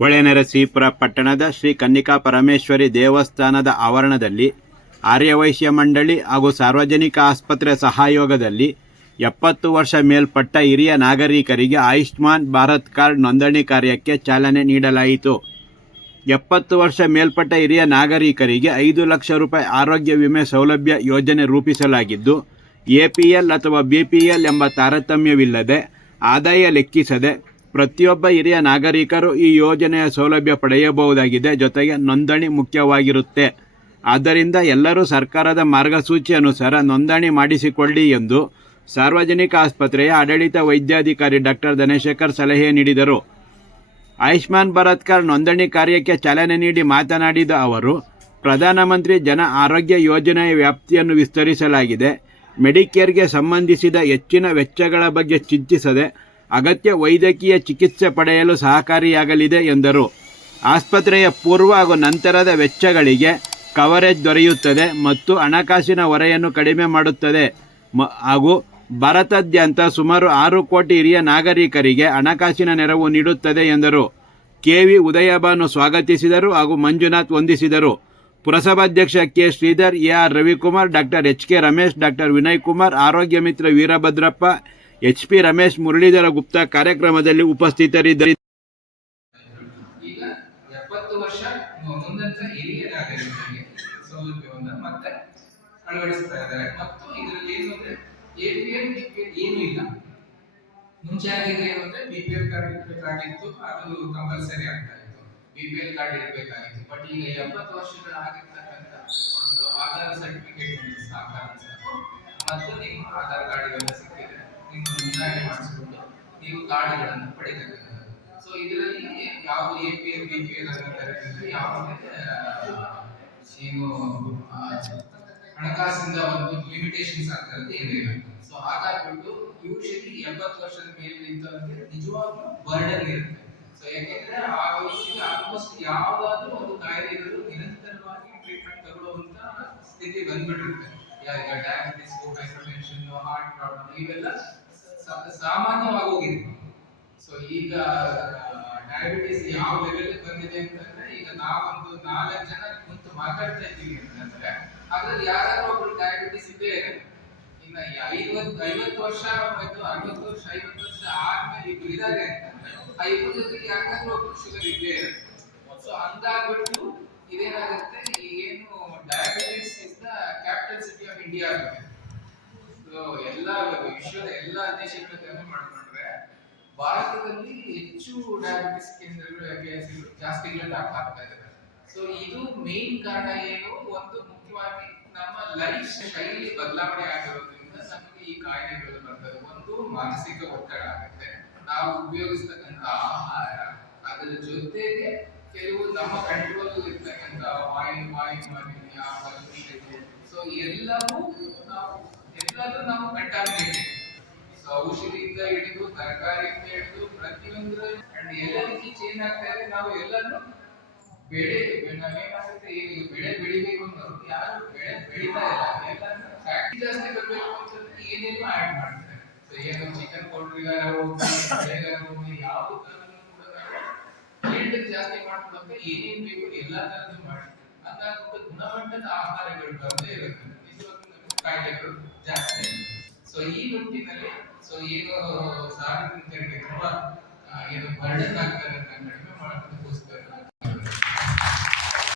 ಹೊಳೆನರಸೀಪುರ ಪಟ್ಟಣದ ಶ್ರೀ ಕನ್ನಿಕಾ ಪರಮೇಶ್ವರಿ ದೇವಸ್ಥಾನದ ಆವರಣದಲ್ಲಿ ಆರ್ಯವೈಶ್ಯ ಮಂಡಳಿ ಹಾಗೂ ಸಾರ್ವಜನಿಕ ಆಸ್ಪತ್ರೆ ಸಹಯೋಗದಲ್ಲಿ 70 ವರ್ಷ ಮೇಲ್ಪಟ್ಟ ಹಿರಿಯ ನಾಗರಿಕರಿಗೆ ಆಯುಷ್ಮಾನ್ ಭಾರತ್ ಕಾರ್ಡ್ ನೋಂದಣಿ ಕಾರ್ಯಕ್ಕೆ ಚಾಲನೆ ನೀಡಲಾಯಿತು. 70 ವರ್ಷ ಮೇಲ್ಪಟ್ಟ ಹಿರಿಯ ನಾಗರಿಕರಿಗೆ 5 ಲಕ್ಷ ರೂಪಾಯಿ ಆರೋಗ್ಯ ವಿಮೆ ಸೌಲಭ್ಯ ಯೋಜನೆ ರೂಪಿಸಲಾಗಿದ್ದು, ಎಪಿಎಲ್ ಅಥವಾ ಬಿಪಿಎಲ್ ಎಂಬ ತಾರತಮ್ಯವಿಲ್ಲದೆ ಆದಾಯ ಲೆಕ್ಕಿಸದೆ ಪ್ರತಿಯೊಬ್ಬ ಹಿರಿಯ ನಾಗರಿಕರು ಈ ಯೋಜನೆಯ ಸೌಲಭ್ಯ ಪಡೆಯಬಹುದಾಗಿದೆ. ಜೊತೆಗೆ ನೋಂದಣಿ ಮುಖ್ಯವಾಗಿರುತ್ತೆ. ಆದ್ದರಿಂದ ಎಲ್ಲರೂ ಸರ್ಕಾರದ ಮಾರ್ಗಸೂಚಿ ಅನುಸಾರ ನೋಂದಣಿ ಮಾಡಿಸಿಕೊಳ್ಳಿ ಎಂದು ಸಾರ್ವಜನಿಕ ಆಸ್ಪತ್ರೆಯ ಆಡಳಿತ ವೈದ್ಯಾಧಿಕಾರಿ ಡಾಕ್ಟರ್ ಧನಶೇಖರ್ ಸಲಹೆ ನೀಡಿದರು. ಆಯುಷ್ಮಾನ್ ಭಾರತ್ ಕಾರ್ಡ್ ನೋಂದಣಿ ಕಾರ್ಯಕ್ಕೆ ಚಾಲನೆ ನೀಡಿ ಮಾತನಾಡಿದ ಅವರು, ಪ್ರಧಾನಮಂತ್ರಿ ಜನ ಆರೋಗ್ಯ ಯೋಜನೆಯ ವ್ಯಾಪ್ತಿಯನ್ನು ವಿಸ್ತರಿಸಲಾಗಿದೆ. ಮೆಡಿಕೇರ್ಗೆ ಸಂಬಂಧಿಸಿದ ಹೆಚ್ಚಿನ ವೆಚ್ಚಗಳ ಬಗ್ಗೆ ಚಿಂತಿಸದೆ ಅಗತ್ಯ ವೈದ್ಯಕೀಯ ಚಿಕಿತ್ಸೆ ಪಡೆಯಲು ಸಹಕಾರಿಯಾಗಲಿದೆ ಎಂದರು. ಆಸ್ಪತ್ರೆಯ ಪೂರ್ವ ಹಾಗೂ ನಂತರದ ವೆಚ್ಚಗಳಿಗೆ ಕವರೇಜ್ ದೊರೆಯುತ್ತದೆ ಮತ್ತು ಹಣಕಾಸಿನ ಹೊರೆಯನ್ನು ಕಡಿಮೆ ಮಾಡುತ್ತದೆ ಹಾಗೂ ಭಾರತಾದ್ಯಂತ ಸುಮಾರು 6 ಕೋಟಿ ಹಿರಿಯ ನಾಗರಿಕರಿಗೆ ಹಣಕಾಸಿನ ನೆರವು ನೀಡುತ್ತದೆ ಎಂದರು. ಕೆವಿ ಉದಯಭಾನು ಸ್ವಾಗತಿಸಿದರು ಹಾಗೂ ಮಂಜುನಾಥ್ ವಂದಿಸಿದರು. ಪುರಸಭಾಧ್ಯಕ್ಷ K Shridhar, A R Ravikumar, doctor H K. Ramesh, doctor Vinay Kumar, ಆರೋಗ್ಯ ಮಿತ್ರ ವೀರಭದ್ರಪ್ಪ, ಎಚ್.ಪಿ. ರಮೇಶ್, ಮುರಳೀಧರ ಗುಪ್ತಾ ಕಾರ್ಯಕ್ರಮದಲ್ಲಿ ಉಪಸ್ಥಿತರಿದ್ದರು. ಈಗ 70 ವರ್ಷ ಮುಂದಂತ ಹಿರಿಯ ನಾಗರಿಕರಿಗೆ ಸೌಲಭ್ಯವನ್ನು ಮತ್ತೆ ಅಳವಡಿಸ್ತಾ ಇದ್ದಾರೆ. ಮತ್ತು ಇದರಲ್ಲಿ ಏನು ಅಂದ್ರೆ ಎಪಿಎಲ್ ಬಿಪಿಎಲ್ ಏನು ಇಲ್ಲ. ಮುಂಚೆ ಆಗಿದೆ ಏನು ಅಂದ್ರೆ ಬಿಪಿಎಲ್ ಕಾರ್ಡ್ ಇರಬೇಕಾಗಿತ್ತು, ಅದು ಕಂಪಲ್ಸರಿ ಆಗ್ತಾ ಇತ್ತು. ಬಿಪಿಎಲ್ ಕಾರ್ಡ್ ಇರಬೇಕಾಗಿತ್ತು. ಬಟ್ ಈಗ 70 ವರ್ಷಗಳ ಆಗಿರ್ತಕ್ಕಂಥ ಒಂದು ಆಧಾರ್ ಸರ್ಟಿಫಿಕೇಟ್ ಒಂದು ಸಾಕಾಗ ಸಾಕು. ಮತ್ತು ನಿಮ್ಮ ಆಧಾರ್ ಕಾರ್ಡ್ ಇವೆಲ್ಲ ಸಿಕ್ಕಿದೆ, ನಿಮ್ಮ ನೋಂದಣಿ ಮಾಡಿಸ್ಕೊಂಡು ನೀವು ಕಾರ್ಡ್ಗಳನ್ನು ಪಡೆಯತಕ್ಕಂಥದ್ದು. ಸೊ ಇದರಲ್ಲಿ ಯಾವ ಎಪಿಎಲ್ ಬಿಪಿಎಲ್ ಅನ್ನೋದರಲ್ಲಿ ಯಾವುದೇ ಏನು ಹಣಕಾಸಿಂದ ಒಂದು ಲಿಮಿಟೇಷನ್ಸ್ ಆಗ್ತದೆ ಏನಿಲ್ಲ. ಸೊ ಹಾಗಾಗ್ಬಿಟ್ಟು ಯೂಶಲಿ 70 ವರ್ಷದ ಮೇಲೆ ಇದ್ದವರಿಗೆ ನಿಜವಾಗ್ಲೂ ಬರ್ಡನ್ ಇರುತ್ತೆ. ಸೊ ಯಾಕೆಂದ್ರೆ ಆ ವಯಸ್ಸಿಗೆ ಆಲ್ಮೋಸ್ಟ್ ಯಾವ್ದಾದ್ರೂ ಒಂದು ಕಾಯಿಲೆಗಳು ನಿರಂತರವಾಗಿ ಟ್ರೀಟ್ಮೆಂಟ್ ತಗೊಳ್ಳುವಂತ ಸ್ಥಿತಿ ಬಂದ್ಬಿಟ್ಟಿರುತ್ತೆ. ಈಗ ಡಯಾಬಿಟಿಸ್, ಹೈಪರ್ಟೆನ್ಷನ್, ಹಾರ್ಟ್ ಪ್ರಾಬ್ಲಮ್ ಇವೆಲ್ಲ ಸಾಮಾನ್ಯವಾಗಿ ಹೋಗಿದೆ. ಸೊ ಈಗ ಡಯಾಬಿಟಿಸ್ ಯಾವ ಲೆವೆಲ್ ಬಂದಿದೆ ಅಂತಂದ್ರೆ, ಈಗ ನಾವೊಂದು 4 ಜನ ಕುಂತು ಮಾತಾಡ್ತಾ ಇದ್ದೀವಿ ಅಂತಂದ್ರೆ ಅದ್ರಲ್ಲಿ ಯಾರಾದ್ರೂ ಒಬ್ರು ಡಯಾಬಿಟಿಸ್ ಇದ್ದೇ ಇರುತ್ತೆ. ಇನ್ನ 50 ವರ್ಷ ಮತ್ತು 60 ವರ್ಷ 50 ವರ್ಷ ಆದ್ಮೇಲೆ ಇಬ್ರು ಇದ್ದಾರೆ ಅಂತಂದ್ರೆ ಆ ಇಬ್ಬರ ಜೊತೆಗೆ ಯಾರಾದ್ರೂ ಒಬ್ರು ಶುಗರ್ ಇದ್ದೇ ಇರುತ್ತೆ. ಸೊ ಹಂಗಾಗ್ಬಿಟ್ಟು ಇದೇನಾಗುತ್ತೆ, ಏನು diabetes is the capital city of India ಆಗುತ್ತೆ. ಸೊ ಎಲ್ಲ ವಿಶ್ವದ ಎಲ್ಲ ದೇಶಗಳ ಗಮನ ಮಾಡಿಕೊಂಡ್ರೆ ಭಾರತದಲ್ಲಿ ಹೆಚ್ಚು ಡಯಾಬಿಟಿಸ್ ಕೇಂದ್ರಗಳು ಜಾಸ್ತಿಗಳು ಆಗ್ತಾ ಇದ್ದಾರೆ. ಸೊ ಇದು ಮೇನ್ ಕಾರಣ ಏನು, ಒಂದು ಮುಖ್ಯವಾಗಿ ನಮ್ಮ ಲೈಫ್ ಶೈಲಿ ಬದಲಾವಣೆ ಆಗಿರೋದ್ರಿಂದ ನಮಗೆ ಈ ಕಾಯಿಲೆಗಳು ಬರ್ತದೆ. ಒಂದು ಮಾನಸಿಕ ಒತ್ತಡ ಆಗುತ್ತೆ, ನಾವು ಉಪಯೋಗಿಸ್ತಕ್ಕಂಥ ಆಹಾರ, ಅದರ ಜೊತೆಗೆ ಕೆಲವು ನಮ್ಮ ಕಂಟ್ರೋಲ್ ಇರ್ತಕ್ಕಂಥ ವಾಯು ಮಾಲಿನ್ಯ, ಸೊ ಎಲ್ಲವೂ ನಾವು ಕಂಟಾಮಿನೇಟೆಡ್. ಸೊ ಔಷಧಿಯಿಂದ ಹಿಡಿದು ತರಕಾರಿಯಿಂದ ಹಿಡಿದು ಪ್ರತಿಯೊಂದರ ಎಲ್ಲ ರೀತಿ ಚೇಂಜ್ ಆಗ್ತಾ ಇದೆ. ನಾವು ಎಲ್ಲರೂ ನಾವೇನಾಗುತ್ತೆ, ಬೆಳೆ ಬೆಳಿಬೇಕು ಅಂತ ಯಾರು ಬೆಳೆ ಬೆಳಿತಾ ಇಲ್ಲ, ಎಲ್ಲರೂ ಫ್ಯಾಕ್ಟ್ರಿ ಜಾಸ್ತಿ ಬರಬೇಕು ಅಂತಂದ್ರೆ ಏನೇನು ಆಡ್ ಮಾಡ್ತಾರೆ. ಸೊ ಏನು ಚಿಕನ್ ಪೌಡರ್ಗಾರ ಹೋಗಿ ಯಾವ ತರ ಜಾಸ್ತಿ ಮಾಡ್ಕೊಳಕ್ಕೆ ಏನೇನ್ ಬೇಕು ಎಲ್ಲಾ ತರದ್ದು ಮಾಡಿ ಹಂಗಾಗ್ಬಿಟ್ಟು ಗುಣಮಟ್ಟದ ಆಹಾರಗಳು ಬರದೇ ಇರುತ್ತೆ, ಕಾಯಿಲೆಗಳು ಜಾಸ್ತಿ. ಸೊ ಈ ನಿಟ್ಟಿನಲ್ಲಿ ಏನು ಸಾರ್ವಜನಿಕರಿಗೆ ತುಂಬಾ ಏನು ಬರ್ಡನ್ ಆಗ್ತಾರೆ ಅಂತ